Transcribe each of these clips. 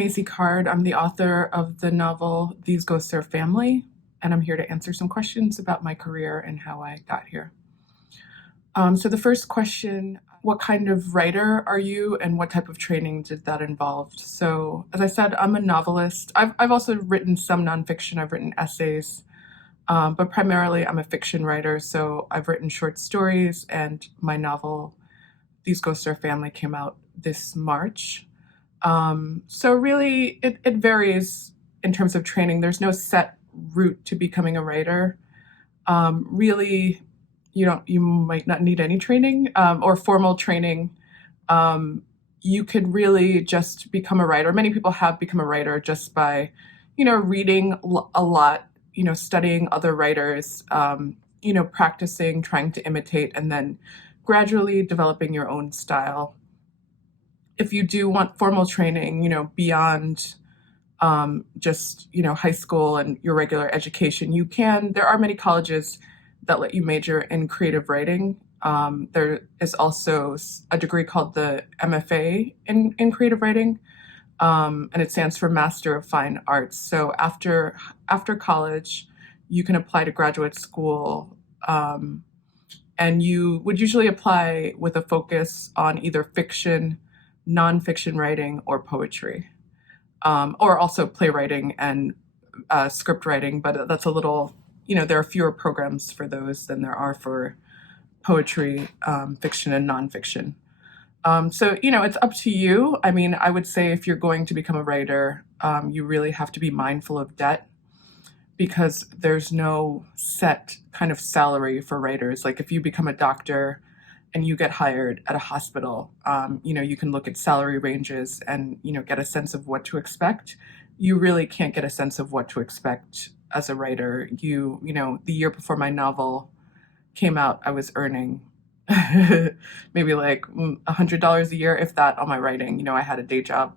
Maisy Card. I'm the author of the novel These Ghosts Are Family, and I'm here to answer some questions about my career and how I got here. So the first question, what kind of writer are you and what type of training did that involve? So as I said, I'm a novelist. I've also written some nonfiction. I've written essays, but primarily I'm a fiction writer. So I've written short stories, and my novel These Ghosts Are Family came out this March. So really, it varies in terms of training. There's no set route to becoming a writer. Really, you might not need any training or formal training. You could really just become a writer. Many people have become a writer just by, reading a lot, studying other writers, practicing, trying to imitate, and then gradually developing your own style. If you do want formal training, beyond just, high school and your regular education, there are many colleges that let you major in creative writing. There is also a degree called the MFA in creative writing, and it stands for Master of Fine Arts. So after college, you can apply to graduate school, and you would usually apply with a focus on either fiction, nonfiction writing, or poetry, or also playwriting and script writing. But that's a little, there are fewer programs for those than there are for poetry, fiction, and nonfiction. So, it's up to you. I mean, I would say if you're going to become a writer, you really have to be mindful of debt, because there's no set kind of salary for writers. Like if you become a doctor and you get hired at a hospital, you can look at salary ranges and, get a sense of what to expect. You really can't get a sense of what to expect as a writer. The year before my novel came out, I was earning maybe like $100 a year, if that, on my writing. I had a day job.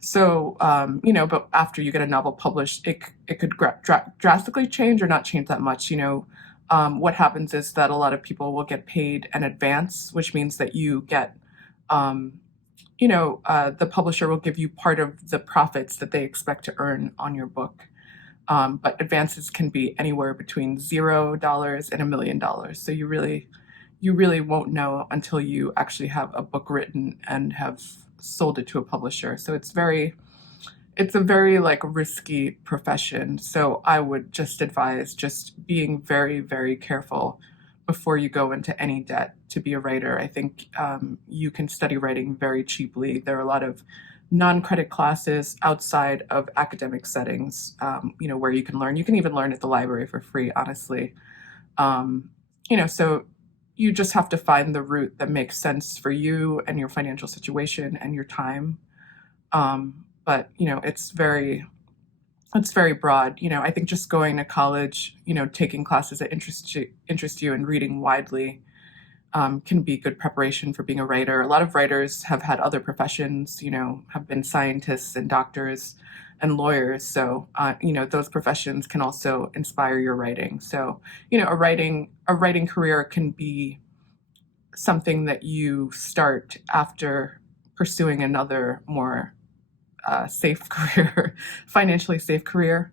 So, but after you get a novel published, it could drastically change or not change that much. What happens is that a lot of people will get paid in advance, which means that you get, the publisher will give you part of the profits that they expect to earn on your book. But advances can be anywhere between $0 and $1,000,000. So you really won't know until you actually have a book written and have sold it to a publisher. So it's a very like risky profession. So I would just advise just being very, very careful before you go into any debt to be a writer. I think you can study writing very cheaply. There are a lot of non-credit classes outside of academic settings, where you can learn. You can even learn at the library for free, honestly. So you just have to find the route that makes sense for you and your financial situation and your time. But it's very broad. I think just going to college, taking classes that interest you and reading widely can be good preparation for being a writer. A lot of writers have had other professions, have been scientists and doctors and lawyers. So, those professions can also inspire your writing. So, a writing career can be something that you start after pursuing another more safe career, financially safe career.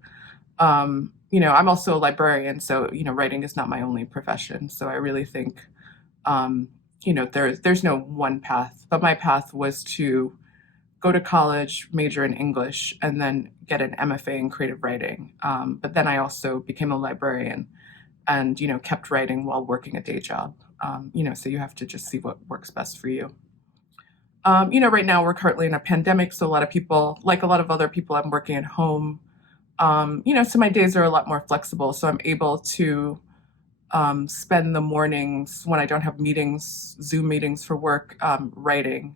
I'm also a librarian, so, writing is not my only profession. So I really think, there's no one path, but my path was to go to college, major in English, and then get an MFA in creative writing. But then I also became a librarian and, kept writing while working a day job. So you have to just see what works best for you. Right now we're currently in a pandemic, so a lot of people, like a lot of other people, I'm working at home. So my days are a lot more flexible, so I'm able to spend the mornings when I don't have meetings, Zoom meetings for work, writing.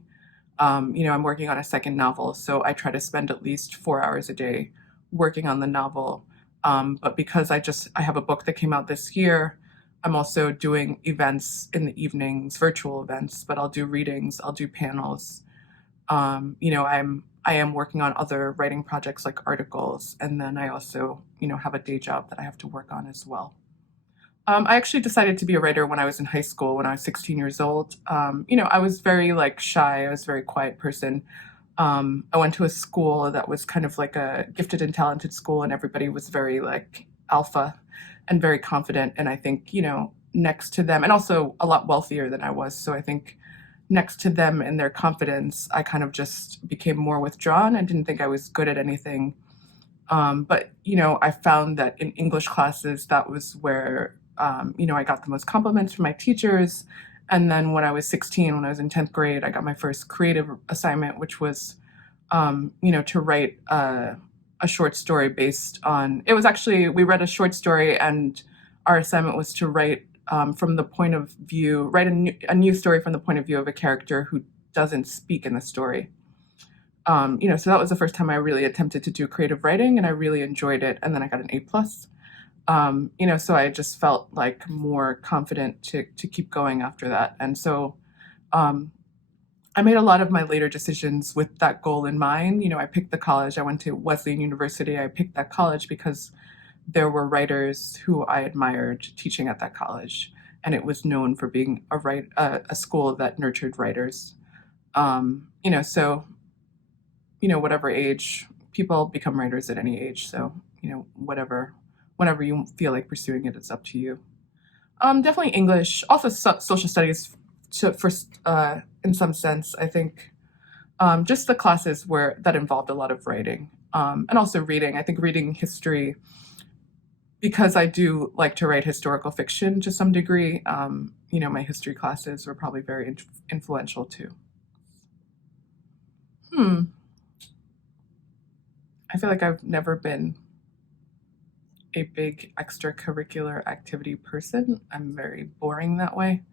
I'm working on a second novel, so I try to spend at least 4 hours a day working on the novel. But because I have a book that came out this year, I'm also doing events in the evenings, virtual events, but I'll do readings, I'll do panels. I am working on other writing projects like articles, and then I also, have a day job that I have to work on as well. I actually decided to be a writer when I was in high school, when I was 16 years old. I was very shy. I was a very quiet person. I went to a school that was kind of like a gifted and talented school, and everybody was very like alpha and very confident. And I think, next to them, and also a lot wealthier than I was. So I think next to them and their confidence, I kind of just became more withdrawn and didn't think I was good at anything. But, I found that in English classes, that was where, I got the most compliments from my teachers. And then when I was 16, when I was in 10th grade, I got my first creative assignment, which was, to write a short story based on, it was actually, we read a short story and our assignment was to write from the point of view, write a new story from the point of view of a character who doesn't speak in the story. So that was the first time I really attempted to do creative writing, and I really enjoyed it. And then I got an A plus. So I just felt like more confident to keep going after that. And so um, I made a lot of my later decisions with that goal in mind. I picked the college. I went to Wesleyan University. I picked that college because there were writers who I admired teaching at that college, and it was known for being a school that nurtured writers. So whatever age, people become writers at any age. So, whenever you feel like pursuing it, it's up to you. Definitely English, also social studies in some sense. I think just the classes that involved a lot of writing and also reading. I think reading history, because I do like to write historical fiction to some degree. My history classes were probably very influential too. Hmm. I feel like I've never been a big extracurricular activity person. I'm very boring that way.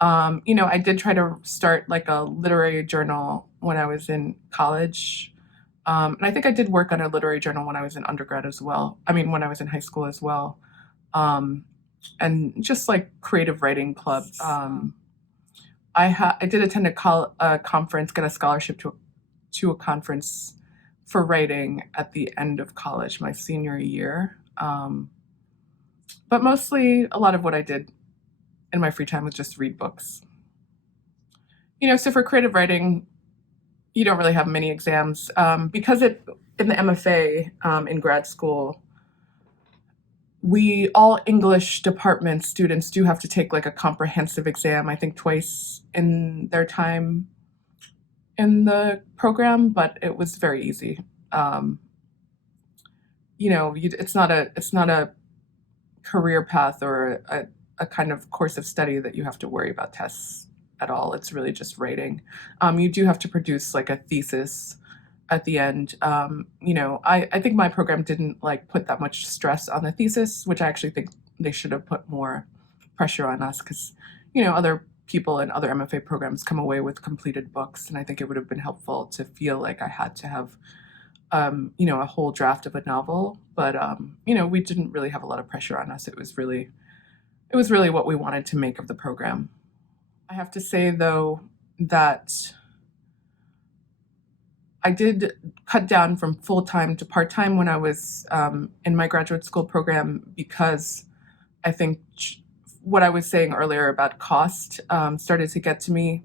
I did try to start like a literary journal when I was in college. And I think I did work on a literary journal when I was in undergrad as well. I mean, when I was in high school as well. Um, and just like creative writing club. I did attend a conference, get a scholarship to a conference for writing at the end of college, my senior year. But mostly, a lot of what I did in my free time was just read books. So for creative writing, you don't really have many exams because in the MFA in grad school, we all English department students do have to take like a comprehensive exam, I think twice in their time in the program, but it was very easy. Um, it's not a career path or a kind of course of study that you have to worry about tests at all. It's really just writing. You do have to produce like a thesis at the end. I think my program didn't like put that much stress on the thesis, which I actually think they should have put more pressure on us because, other people in other MFA programs come away with completed books. And I think it would have been helpful to feel like I had to have a whole draft of a novel, but we didn't really have a lot of pressure on us. It was really what we wanted to make of the program. I have to say though that I did cut down from full time to part time when I was in my graduate school program because I think what I was saying earlier about cost started to get to me.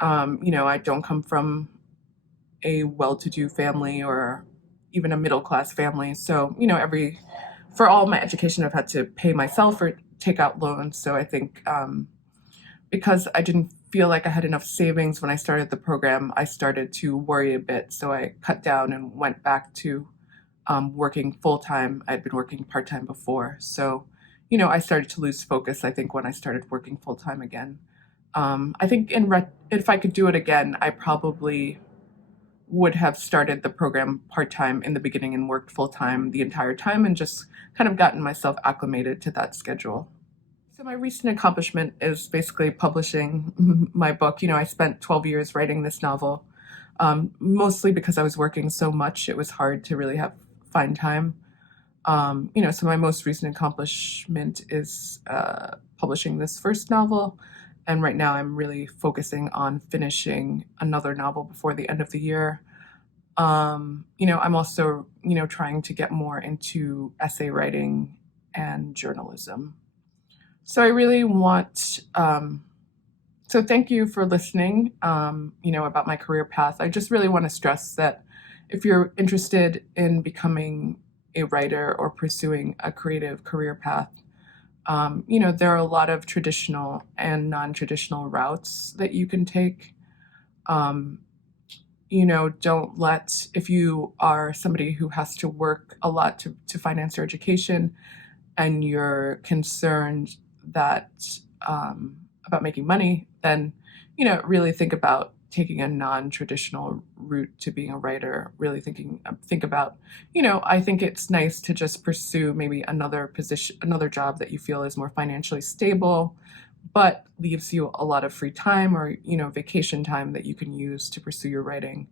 I don't come from a well-to-do family or even a middle-class family. So, for all my education, I've had to pay myself or take out loans. So I think because I didn't feel like I had enough savings when I started the program, I started to worry a bit. So I cut down and went back to working full-time. I'd been working part-time before. So, I started to lose focus, I think, when I started working full-time again. I think if I could do it again, I probably would have started the program part time in the beginning and worked full time the entire time and just kind of gotten myself acclimated to that schedule. So, my recent accomplishment is basically publishing my book. I spent 12 years writing this novel, mostly because I was working so much, it was hard to really find time. So my most recent accomplishment is publishing this first novel. And right now I'm really focusing on finishing another novel before the end of the year. I'm also, trying to get more into essay writing and journalism. So I really want So thank you for listening, about my career path. I just really want to stress that if you're interested in becoming a writer or pursuing a creative career path, there are a lot of traditional and non-traditional routes that you can take. Um, don't let, if you are somebody who has to work a lot to finance your education and you're concerned that about making money, then, really think about taking a non-traditional route to being a writer, really think about, I think it's nice to just pursue maybe another position, another job that you feel is more financially stable, but leaves you a lot of free time or, vacation time that you can use to pursue your writing.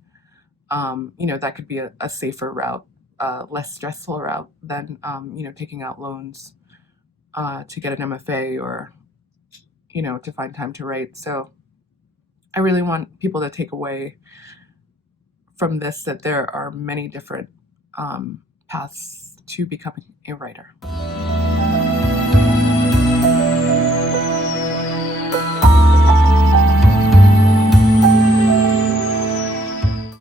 That could be a safer route, less stressful route than, taking out loans to get an MFA or, to find time to write. So I really want people to take away from this that there are many different paths to becoming a writer.